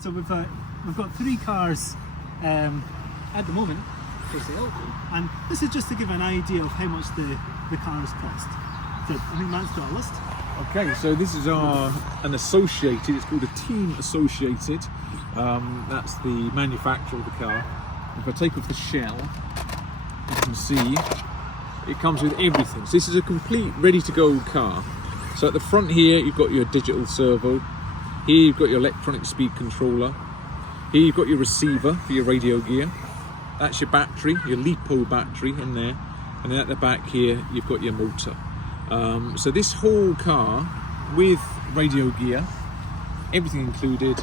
So we've got 3 cars at the moment for sale, and this is just to give an idea of how much the cars cost. So I think Matt's got a list. Okay, so this is an associated, it's called a team associated. That's the manufacturer of the car. If I take off the shell, you can see it comes with everything. So this is a complete ready to go car. So at the front here, you've got your digital servo. Here you've got your electronic speed controller. Here you've got your receiver for your radio gear. That's your battery, your LiPo battery in there. And then at the back here, you've got your motor. So this whole car with radio gear, everything included,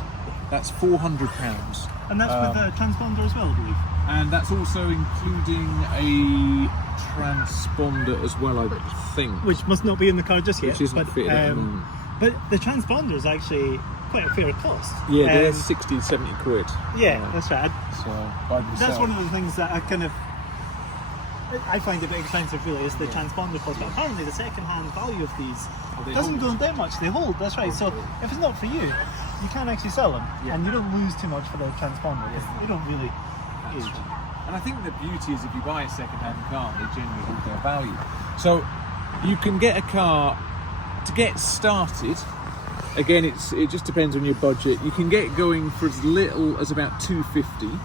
that's £400. And that's with a transponder as well, I believe. And that's also including a transponder as well, I think. Which must not be in the car just yet. Which isn't fitted at the moment. But the transponder is actually quite a fair cost. Yeah, they're 60, 70 quid. Yeah, that's right. So by themselves. That's one of the things that I find a bit expensive, really, is the transponder cost. But apparently the second-hand value of these doesn't go down much. They hold, that's right. So if it's not for you, you can actually sell them, and you don't lose too much for the transponder because they don't really age. And I think the beauty is if you buy a second-hand car, they generally hold their value. So you can get a car to get started. Again, it just depends on your budget. You can get going for as little as about $250,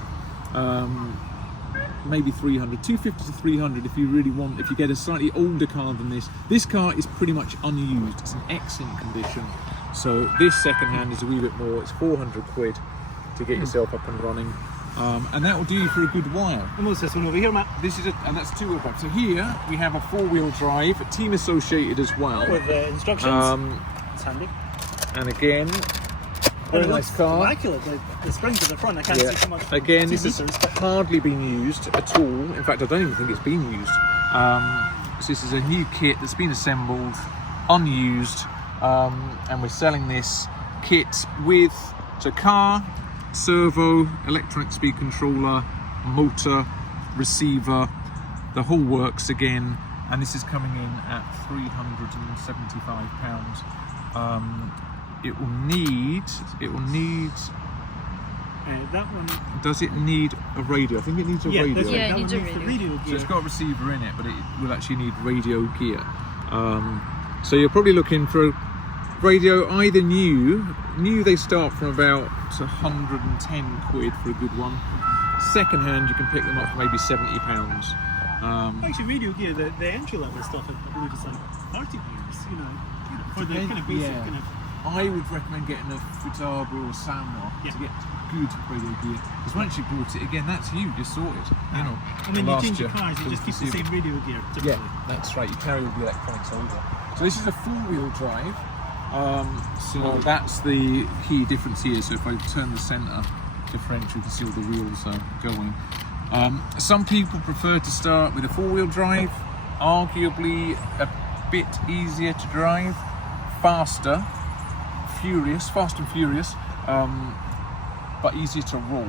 maybe $300, $250 to $300 if you really want. If you get a slightly older car than this, this car is pretty much unused. It's in excellent condition. So this second-hand is a wee bit more. It's 400 quid to get yourself up and running. And that will do you for a good while. And what's this one over here, Matt? This is and that's 2-wheel drive. So here we have a 4-wheel drive, a team associated as well. With instructions. It's handy. And again, very nice car. Immaculate. The springs at the front. I can't see so much. Again, this has hardly been used at all. In fact, I don't even think it's been used. So this is a new kit that's been assembled, unused, and we're selling this kit with car, servo, electronic speed controller, motor, receiver, the whole works again. And this is coming in at £375. It will need that one. Does it need a radio? I think it needs a radio. Yeah, it needs a radio. So it's got a receiver in it, but it will actually need radio gear. So you're probably looking for a radio either new they start from about 110 quid for a good one. Second hand you can pick them up for maybe £70. Actually, radio gear, the entry level stuff, I believe it's like £30, for the kind of basic kind of. I would recommend getting a Futaba or a Samrock to get good radio gear. Because once you bought it, again, that's you sorted. You know, I mean, you change your cars, you just keep the same radio gear. Typically. Yeah, that's right. You carry all the electronics over. So this is a 4-wheel drive. So that's the key difference here. So if I turn the centre differential, you can see all the wheels are going. Some people prefer to start with a 4-wheel drive, arguably a bit easier to drive, fast and furious, but easier to roll.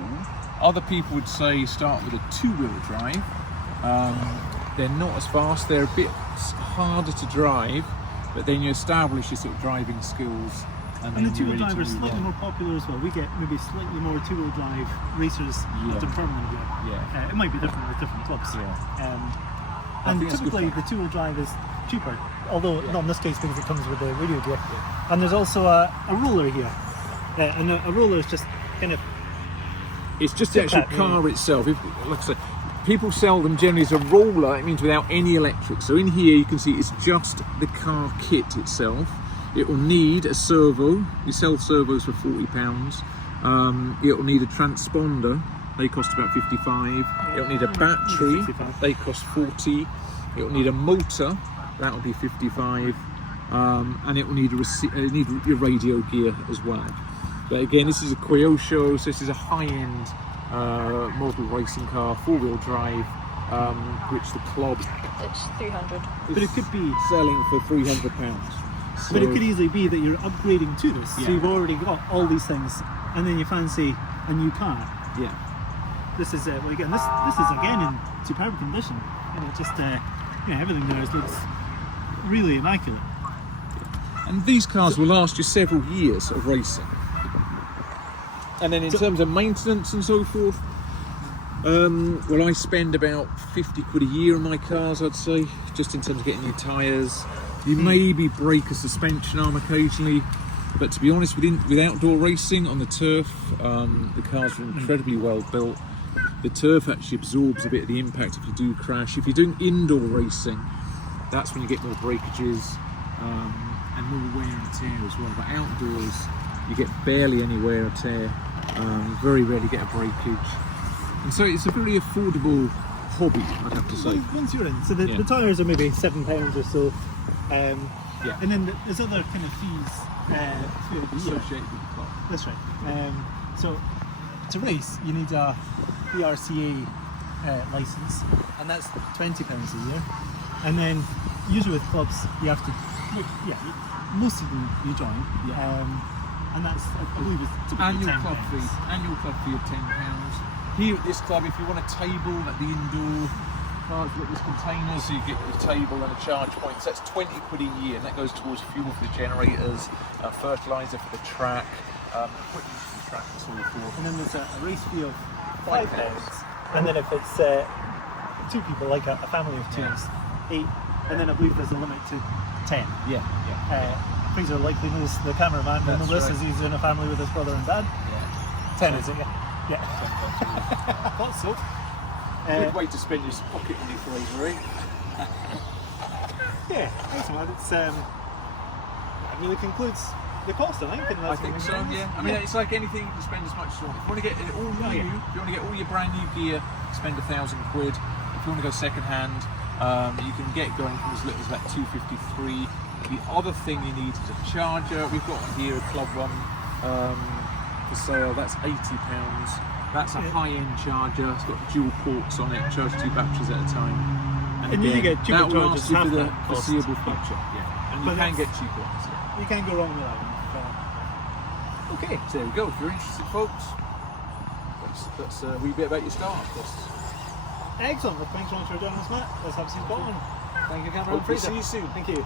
Other people would say start with a 2-wheel drive. They're not as fast, they're a bit harder to drive, but then you establish your sort of driving skills. And the 2-wheel drive are slightly more popular as well. We get maybe slightly more 2-wheel drive racers often permanently here. Yeah. It might be different with different clubs. Yeah. And typically the 2-wheel drive is cheaper, although not in this case because it comes with the radio gear. And there's also a roller here. And a roller is just kind of... It's just the actual car itself. Like I said, people sell them generally as a roller. It means without any electric. So in here you can see it's just the car kit itself. It will need a servo. You sell servos for £40. It will need a transponder. They cost about 55. It will need a battery. 65. They cost 40. It will need a motor. That will be 55. And it will need your radio gear as well. But again, this is a Kyosho, so this is a high-end model racing car, 4-wheel drive, which the club It's 300. But it could be selling for £300. So, but it could easily be that you're upgrading to this. So you've already got all these things, and then you fancy a new car. Yeah. This is well, again. This is again in superb condition. It just everything there looks really immaculate. And these cars will last you several years of racing. And then in terms of maintenance and so forth, well, I spend about 50 quid a year on my cars, I'd say, just in terms of getting new tyres. You maybe break a suspension arm occasionally, but to be honest, with outdoor racing on the turf, the cars are incredibly well built. The turf actually absorbs a bit of the impact if you do crash. If you're doing indoor racing, that's when you get more breakages and more wear and tear as well. But outdoors, you get barely any wear or tear. Very rarely get a breakage. And so it's a very affordable hobby, I'd have to say. Once you're in, so the tyres are maybe £7 or so. Yeah. And then there's other kind of fees Associated with the club. That's right. So to race, you need a DDRCC license, and that's £20 a year. And then usually with clubs, you have to, most of them you join. And that's, I believe, it's typically Annual £10. club fee. Annual club fee of £10. Here at this club, if you want a table at the indoor cars, you've got these containers, so you get your table and a charge point. So that's 20 quid a year, and that goes towards fuel for the generators, fertiliser for the track, equipment for the track, and so forth. And then there's a race fee of £5. And then if it's two people, like a family of two, it's 8. And then I believe there's a limit to 10. Yeah. Fraser likely knows the cameraman will know this, as he's in a family with his brother and dad. 10 is it? Yeah. I thought so. Good way to spend your pocket money, Fraser, eh? Yeah, thanks, man. It's that really concludes the cost, I think. I think so. Yeah. I mean, it's like anything. You can spend as much as you want. If you want to get it all new, if you want to get all your brand new gear, spend £1,000 quid. If you want to go second hand, you can get going from as little as like £253. The other thing you need is a charger. We've got one here, a club one, for sale. That's £80. That's a high-end charger. It's got dual ports on it. Charge 2 batteries at a time. And again, you get cheaper that will last chargers you half for the that cost. foreseeable future. Yeah, and you can get cheaper ones. Yeah. You can't go wrong with that one. Okay, so there we go. If you're interested, folks, that's a wee bit about your start costs. Excellent. Well, thanks so much for joining us, Matt. Let's have some fun. Thank you, Cameron. Hope to see you soon. Thank you.